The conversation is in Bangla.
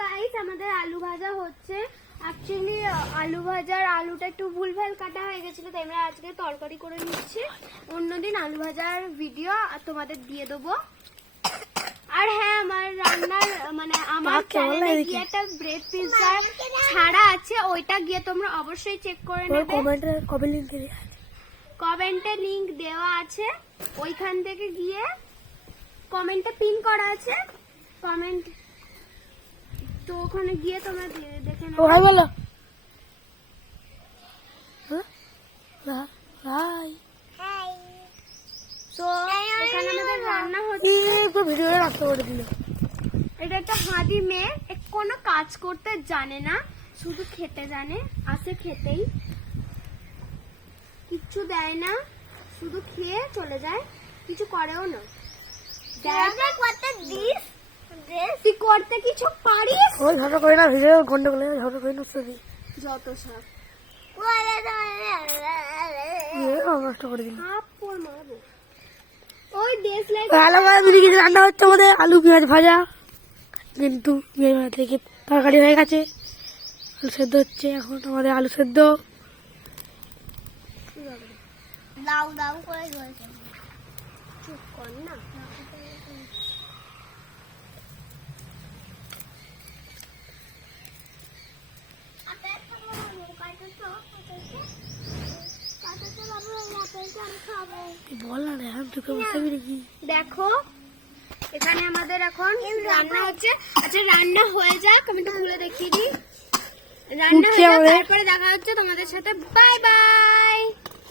গাইস আমাদের আলু ভাজা হচ্ছে। অ্যাকচুয়ালি আলু ভাজার আলুটা একটু ভুলভাল কাটা হয়ে গেছিল, তাই আমরা আজকে তরকারি করে নিচ্ছি। অন্যদিন আলু ভাজার ভিডিও তোমাদের দিয়ে দেবো। আর হ্যাঁ, আমার রান্নার মানে আমার চ্যানেলে গিয়ে একটা ব্রেড পিৎজা ছাড়া আছে, ওইটা গিয়ে তোমরা অবশ্যই চেক করে নেবে। কমেন্টে লিংক দেওয়া আছে, ওইখান থেকে গিয়ে কমেন্টে পিন করা আছে কমেন্ট, তো ওখানে গিয়ে তোমরা দেখে নেবে। ভাই বলো ভাই। তো এখানে আমাদের রান্না হচ্ছে। ভিডিওটা রাখতে করে দিল। এটা একটা হাঁদি মেয়ে, কোনো কাজ করতে জানে না, শুধু খেতে জানে, আসে খেতেই, কিচ্ছু দেয় না, শুধু খেয়ে চলে যায়, কিছু করেও না। তুই করতে কিছু পারিস? ওই ঝগড়া করে না, ভিডিও গন্ডগোল ঝগড়া করে না, যত সব নষ্ট করে দিল। ওই দেশ লাইফ কিছু রান্না হচ্ছে আমাদের আলু পেঁয়াজ ভাজা, কিন্তু পেঁয়াজ ভাজা থেকে তরকারি হয়ে গেছে, আলু সেদ্ধ হচ্ছে এখন আমাদের আলু সেদ্ধ। দাও দাও করে চুপ কর না। বল না রে, আমি তোকে বলতে পারি কি? দেখো এখানে আমাদের এখন রান্না হচ্ছে। আচ্ছা রান্না হয়ে যাক, আমি তো খুলে দেখিয়ে দিই। রান্না হয়ে যাক, তারপরে দেখা হচ্ছে তোমাদের সাথে। Bye bye.